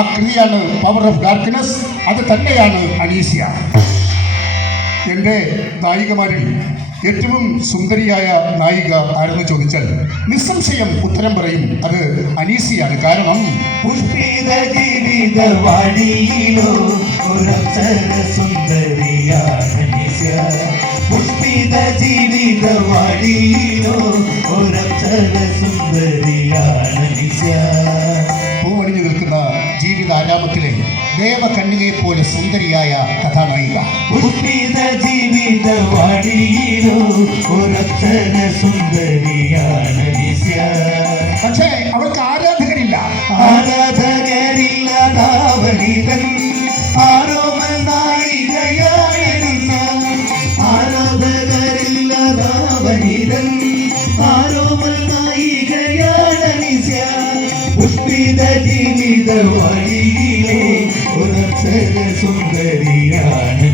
ആ കൃതിയാണ് power of darkness. അത് തന്നെയാണ് അനീസ്യ. എൻ്റെ നായികമാരിൽ ഏറ്റവും സുന്ദരിയായ നായിക ആരെന്ന് ചോദിച്ചാൽ നിസ്സംശയം ഉത്തരം പറയും അത് അനീസിയാണ്. കാരണം പുഷ്പിത ജീവിത വഴിയിലോ സുന്ദരിയാണ് അനീസ്യ. പുഷ്പിത ജീവിത വഴിയിലോ സുന്ദരിയാണ് അനീസ്യ. പൂവണിഞ്ഞു നിൽക്കുന്ന ജീവിതാരാമത്തിലെ ദേവകന്യകയെ പോലെ സുന്ദരിയായ കഥാനായിക. പുഷ്പിത ജീവിത വഴിയിലോ സുന്ദരിയാണ് അനീസ്യ. പക്ഷേ അവൾക്ക് ആരാധകരില്ല. ആരാധകരില്ലാതാവണിതൻ ആരോമൽ നായികയായിരുന്ന ആരാധകരില്ലാതാവണിതൻ ആരോമൽ നായികയാണ് അനീസ്യ. പുഷ്പിത ജീവിത വഴിയിലെ സുന്ദരിയാണ്